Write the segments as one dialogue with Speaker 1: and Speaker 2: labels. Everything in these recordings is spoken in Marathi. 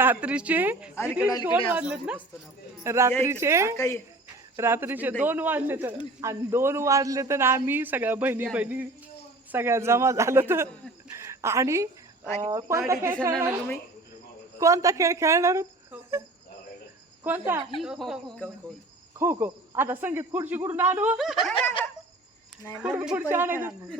Speaker 1: रात्रीचे किती? दोन वाजलेत ना? रात्रीचे रात्रीचे दोन वाजले तर आणि दोन वाजले तर आम्ही सगळ्या बहिणी बहिणी सगळ्या जमा झालो तर. आणि कोणता खेळ खेळणार? कोणता खेळ खेळणार? आहोत? कोणता? खो खो आता संगीत खुर्ची कुठून आणू? खुर्ची आणायची.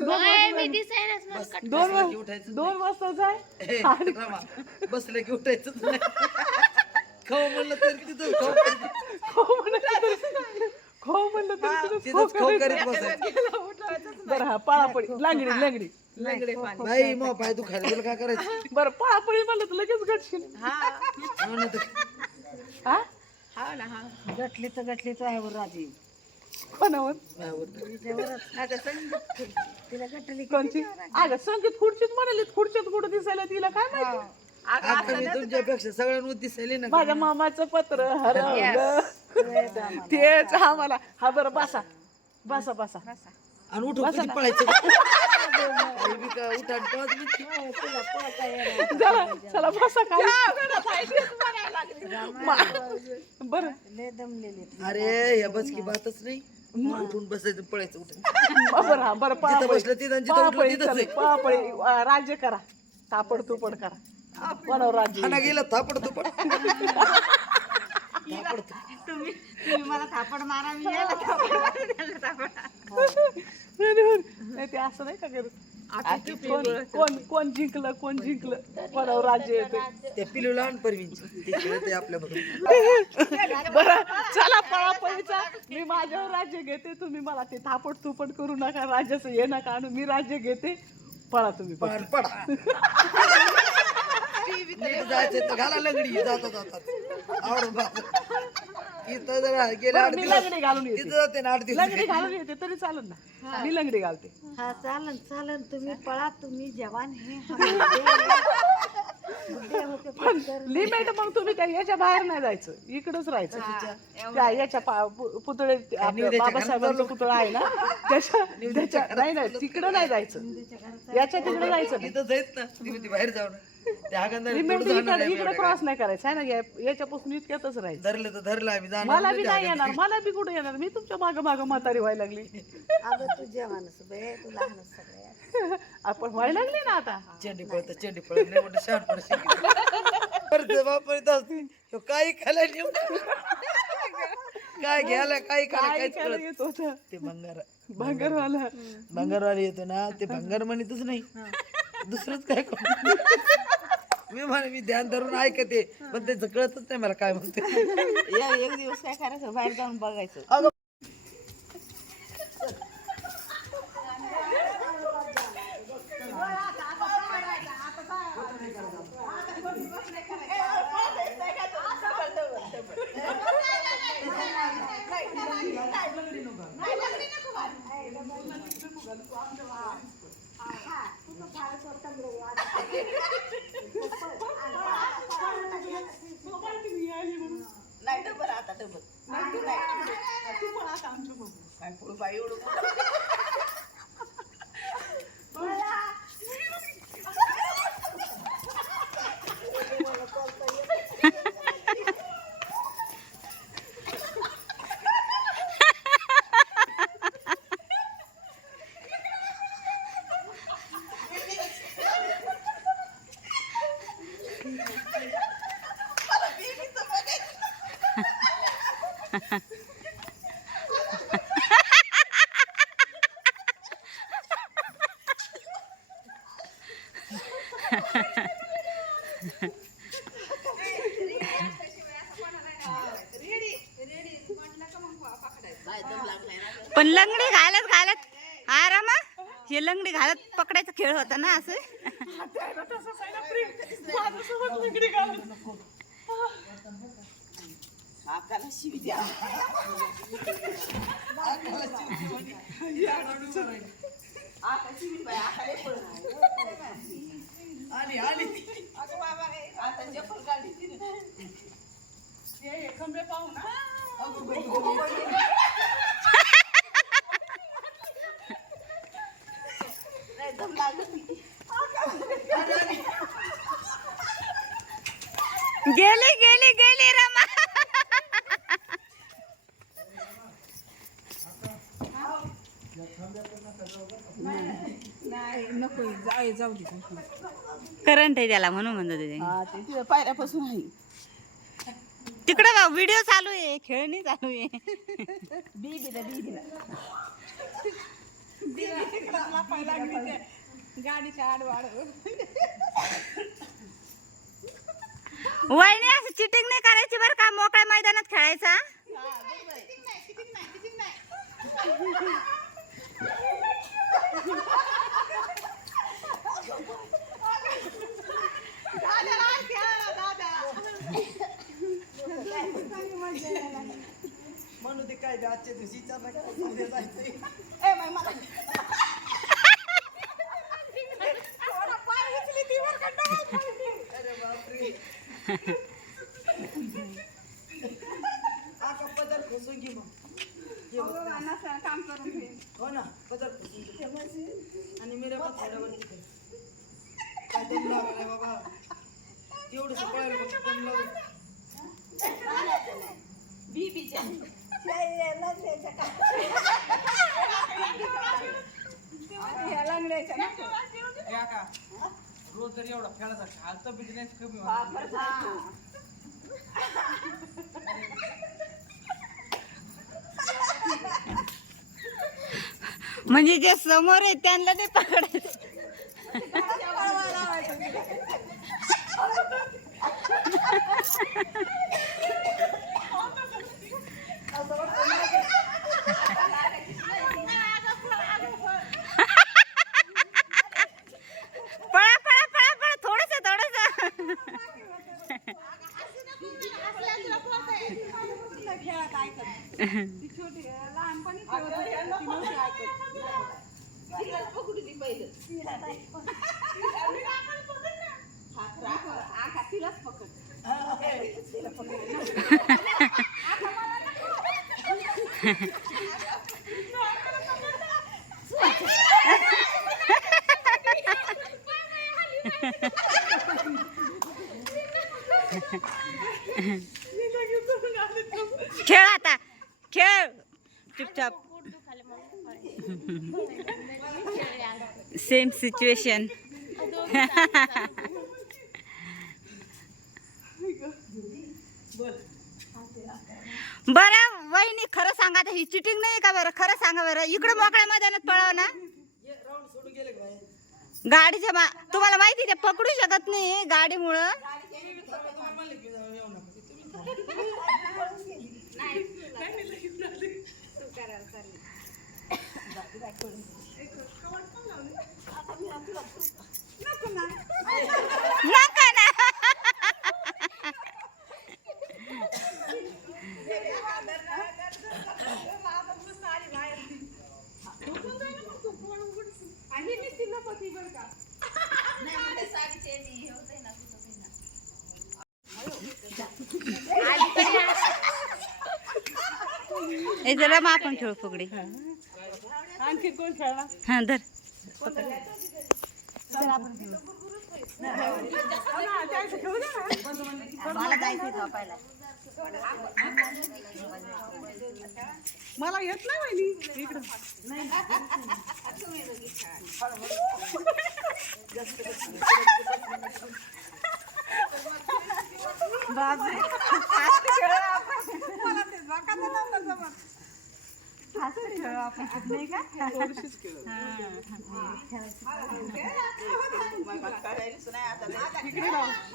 Speaker 1: दोन वाजता दोन वाजता जाय. आणि
Speaker 2: बसलं की उठायचं नाही. खाऊ म्हणलं तर तिथं खाऊ
Speaker 1: खो म्हणलं तर- खो म्हणलं तर तिथंच खो
Speaker 2: तिथंच खाऊ
Speaker 1: करायचं.
Speaker 2: करीत बसायचं.
Speaker 1: बरं हा पळापळी. लांगडी लांगडी.
Speaker 2: नाही मग पाय दुखायला तुला काय करायचं?
Speaker 1: बरं पळापळी म्हणलं तर लगेच गटशील
Speaker 2: हो. ना तर.
Speaker 1: हा?
Speaker 3: गटली तर गटली तर आहे राजी.
Speaker 1: कोणावर
Speaker 3: तिला गटली
Speaker 1: कोणची? अगं संगीत खुर्चीत म्हणाली खुर्चीत कुठं दिसायला तिला काय माहिती?
Speaker 2: आता मी तुमच्यापेक्षा सगळ्यांवर दिसायले ना
Speaker 1: माझ्या मामाचं पत्र हरवलं. तेच आम्हाला. हा बरं बसा. बसा बसा.
Speaker 2: आणि उठून कधी पळायचं? काही बी का उठा आणि पळत नाही.
Speaker 1: चला चला बसा काय बर.
Speaker 2: अरे या बस की बातच नाही. उठून बसायचं पळायचं उठून
Speaker 1: बरं हा बरं
Speaker 2: जिथं बसलं तिथं आणि जिथं उठलं
Speaker 1: पळापळी
Speaker 2: तिथंच आहे.
Speaker 1: चला, पळापळी अं, राज्य करा. तापड तुपड करा कोणावर राज्य
Speaker 2: खाना गेला थापड तुपड थापड
Speaker 3: तुम्ही तुम्ही मला थापड मारा मी याला थापड मारा, त्याला थापड
Speaker 1: नाही, नाही, ते असं नाही का करत? कोण कोण कोण जिंकलं कोण जिंकलं कोणावर राज्य येते
Speaker 2: त्या पिलू लहान ते खेळते आपल्या बरोबर.
Speaker 1: बरं चला पळापळीचा मी माझ्यावर राज्य घेते तुम्ही मला ते थापड तुपड करू नका राज्याचं हे नका आणू मी राज्य घेते. पळा तुम्ही
Speaker 2: पडा नीट जायचं तर घाला लंगडी जाता जातात आवड इथं जरा गेले आठ
Speaker 1: बरं, मी
Speaker 2: दिवस
Speaker 1: लंगडी घालून येते.
Speaker 2: तिथं जाते ना आठ दिवस.
Speaker 1: लंगडी घालून येते तरी चालेल ना. मी लंगडी घालते.
Speaker 3: हा चालन चालन तुम्ही पळा तुम्ही जवान हे हम बुड्ढे. बुड्ढे होते पटकन.
Speaker 1: लिमिट मग तुम्ही त्या याच्या बाहेर नाही जायचं. इकडच राहायचं. त्या याच्या पा- पु- पुतळे बाबासाहेबांचा पुतळा आहे ना? त्याच्या त्याच्या नाही नाही तिकडं नाही जायचं. याच्या तिकडे जायचं नाही.
Speaker 2: इथं जायत ना. ती म्हणते बाहेर जाऊ ना. त्या जाणार
Speaker 1: इकडे
Speaker 2: नाही
Speaker 1: इकडे क्रॉस नाही करायचं. आहे ना या- याच्यापासून इतक्यातच राहायचं.
Speaker 2: धरलं तर धरलं आम्ही जाणार
Speaker 1: मला बी नाही येणार मला बी कुठे येणार? मी तुमच्या माग माग म्हातारी व्हायला लागली.
Speaker 3: अगं तू जवानच बे तू लहानच सगळ्या
Speaker 1: आपण व्हायला लागली ना आता.
Speaker 2: चेंडी पळत चेंडी पळत नाही म्हणते पडत परत वापरत असते. ह्यो काही खायला नेऊ काय घ्यायला काही खायला
Speaker 1: काय
Speaker 2: काहीच
Speaker 1: करायला
Speaker 2: कळत
Speaker 1: येत होतं.
Speaker 2: ते भंगार
Speaker 1: भांगरवाला.
Speaker 2: भंगारवाले येतो ना ते भंगार म्हणतच नाही. दुसरंच काय करू मी म्हणे मी ध्यान धरून ऐकते पण ते कळतच नाही मला काय म्हणते.
Speaker 3: या एक दिवस काय करायचं बाहेर जाऊन बघायचं. Bayu.
Speaker 4: पण लंगडी घालत घालत हा रामा? हे लंगडी घालत पकडायचा खेळ होता ना असं?
Speaker 1: माझ्यासोबत लंगडी घालत
Speaker 2: आली आली
Speaker 1: खंबे पाहू ना.
Speaker 4: गेली गेली गेली रमा.
Speaker 1: नको जाऊ जाऊ दे
Speaker 4: करंट आहे त्याला म्हणून म्हणतो
Speaker 1: हा ते तिथं पायऱ्यापासून आहे.
Speaker 4: तिकडे व्हिडिओ चालू आहे खेळणी चालू आहे.
Speaker 1: बी दिला बी दिला गाडीच्या आडवाड
Speaker 4: वहिनी असं चिटिंग नाही करायची बरं का? मोकळ्या मैदानात खेळायचा
Speaker 2: म्हणून ते काय आजच्या दिवशी विचारलं का उद्या जायचंय. अरे बापरे आका पदर खोसून घे मग ये बघ. हो ना पदर खोसून घे आणि मेरे पण थोड्यावरती कर काय दम लागलाय बाबा? एवढं बघ दम लागला रोज जर एवढा खेळायचा खालचा बिझनेस कमी होणार.
Speaker 4: म्हणजे जे समोर आहे त्यांना ते पकडायचं. पळा पळा पळा पळा थोडस थोडस. खेळ आता. खेळ. चुपचाप सेम सिच्युएशन बरं वहिनी खरं सांगा ही चिटिंग नाही का बरं? खरं सांगा बरं. इकडं मोकळ्या मैदानात पळाव ना. गाडीच्या मा तुम्हाला माहिती ते पकडू शकत नाही गाडीमुळं.
Speaker 2: तुम्हाला म्हणले की जाऊ येऊ नका.
Speaker 4: ना. हे जरा मग आपण खेळू फुगडी.
Speaker 1: आणखी कोण खेळणार
Speaker 4: हा धर.
Speaker 1: मला येत नाही वहिनी. इकडं. लाव.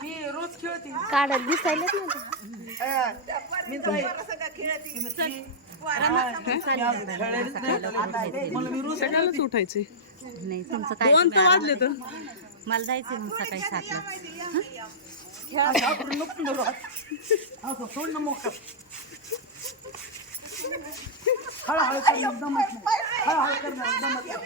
Speaker 2: मी रोज खेळते
Speaker 4: काढत दिसायला
Speaker 2: मी
Speaker 1: सगळ्यालाच उठायचे
Speaker 4: नाही तुमचं काय
Speaker 1: दोन तर वाजले तर
Speaker 4: मला जायचं मग सकाळी सातला
Speaker 2: सोड ना मोकळं हळूहळू कर नाही. हळूहळू कर ना, दमत नाही.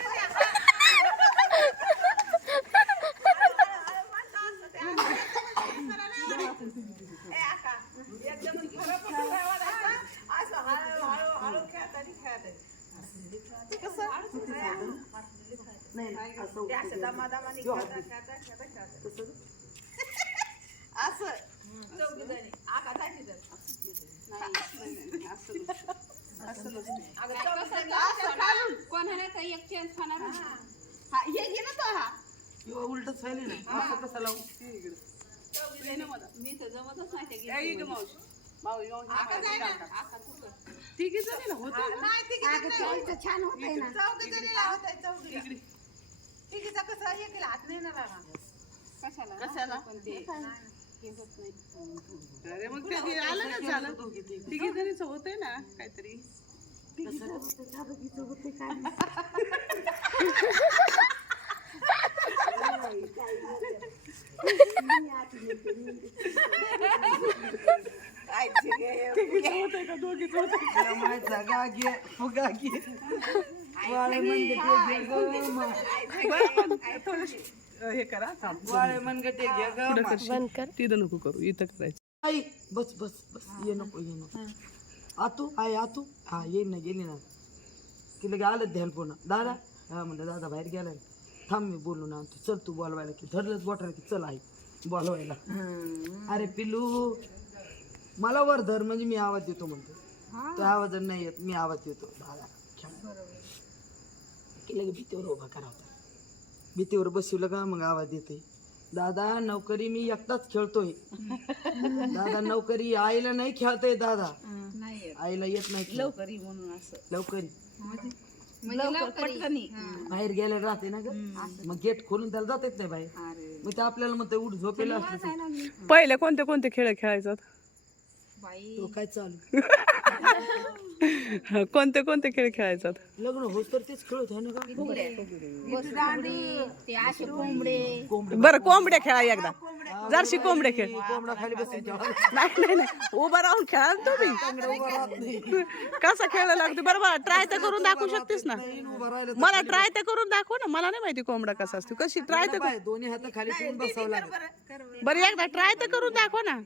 Speaker 2: नाही, नाही, असं उचलून. जो हात. दे. तसं. किंवा उलट चालेल ना कसं लावू?
Speaker 1: तिघी जणी ना होतं ना?
Speaker 3: अगं तेवढं छान होतंय ना.
Speaker 1: अरे मग ते आलं ना झालं तिघी जणीच होतंय ना काहीतरी. होतंय का दोघीच होतंय
Speaker 2: तुला माहीत आहे का गे फुगा गे वाळे मनगटे घे ग मा.
Speaker 1: हे करा. पुढं. करशील? तिथं नको करू. इथं करायचं.
Speaker 2: आई बस बस बस. ये नको ये नको. आतू आई आतू. हा ये ना गेली ना. की लगे आलं ध्यान पुन्हा दादा. हा म्हणलं दादा बाहेर गेला थांब मी बोलू ना तू चल तू बोलवायला की. धरलंच बोटायला की. चल आई बोलवायला. अरे पिलू मला वर धर म्हणजे मी आवाज देतो म्हणतो. त्या आवाज नाही येत. मी आवाज देतो. दादा खेळ. की लगे भीतीवर उभा करावता भीतीवर बसवलं का मग आवाज देते दादा नोकरी मी एकटाच खेळतोय. दादा नोकरी आईला नाही खेळतोय दादा. आईला येत नाही खेळ.
Speaker 1: लवकर ये म्हणून असं.
Speaker 2: लवकरी.
Speaker 4: पटकनी.
Speaker 2: बाहेर गेले राहते ना ग? मग गेट खोलून त्याला जात येत नाही बाहेर. मग ते आपल्याला म्हणते उठ झोपेला असलं
Speaker 1: पहिले कोणते कोणते खेळ खेळायचं?
Speaker 2: तो काय चालू?
Speaker 1: कोणते कोणते खेळ खेळायचं
Speaker 2: लग्न होत तर तेच खेळत आहे ना का? कोंबडी.
Speaker 1: बरं कोंबड्या खेळा एकदा. जरशी कोंबड्या खेळ.
Speaker 2: कोंबडा खाली
Speaker 1: नाही नाही नाही. उभं राहून खेळा ना तुम्ही कसा खेळायला लागतो? बरोबर ट्राय तर करून दाखवू शकतेस ना. मला ट्राय तर करून दाखव ना. मला नाही माहिती कोंबडा कसा असतो. कशी ट्राय तर
Speaker 2: दोन्ही हात खाली ठेवून बसावं लागेल.
Speaker 1: बरं. एकदा ट्राय तर करून दाखव ना?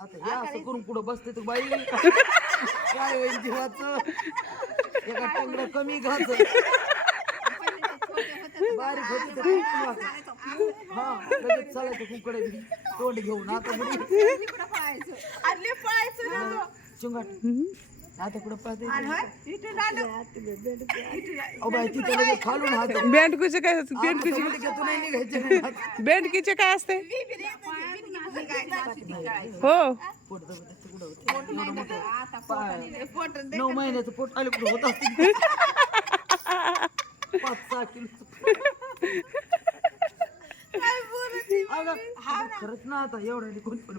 Speaker 2: आता हे असं करून पुढं बसते तू बाई. काय होईल जीवाचं एका टंगड कमी घाच बारीक होते तर खूप वाच. हा लगेच चालायचं कुकडे तोंड घेऊन आता कुठे चिंगाट आता कुठं पाहते अहो बाई तिथे लगेच खालून हात
Speaker 1: बेंडकुचे काय बेंडकुचे
Speaker 2: घेतो नाही निघायचे नाही हात.
Speaker 1: बेंडकीचे काय असते हो
Speaker 2: पोट दबत कुठं. नऊ महिन्याचं पोट आले कुठं होत असते? पाच सहा किलो खरंच ना आता एवढं कोण पण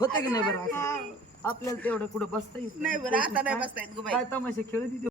Speaker 2: होतं की नाही बरं? आपल्याला तेवढं कुठं बसता येत नाही. बरं आता नाही बसता येत काय तमाशा खेळत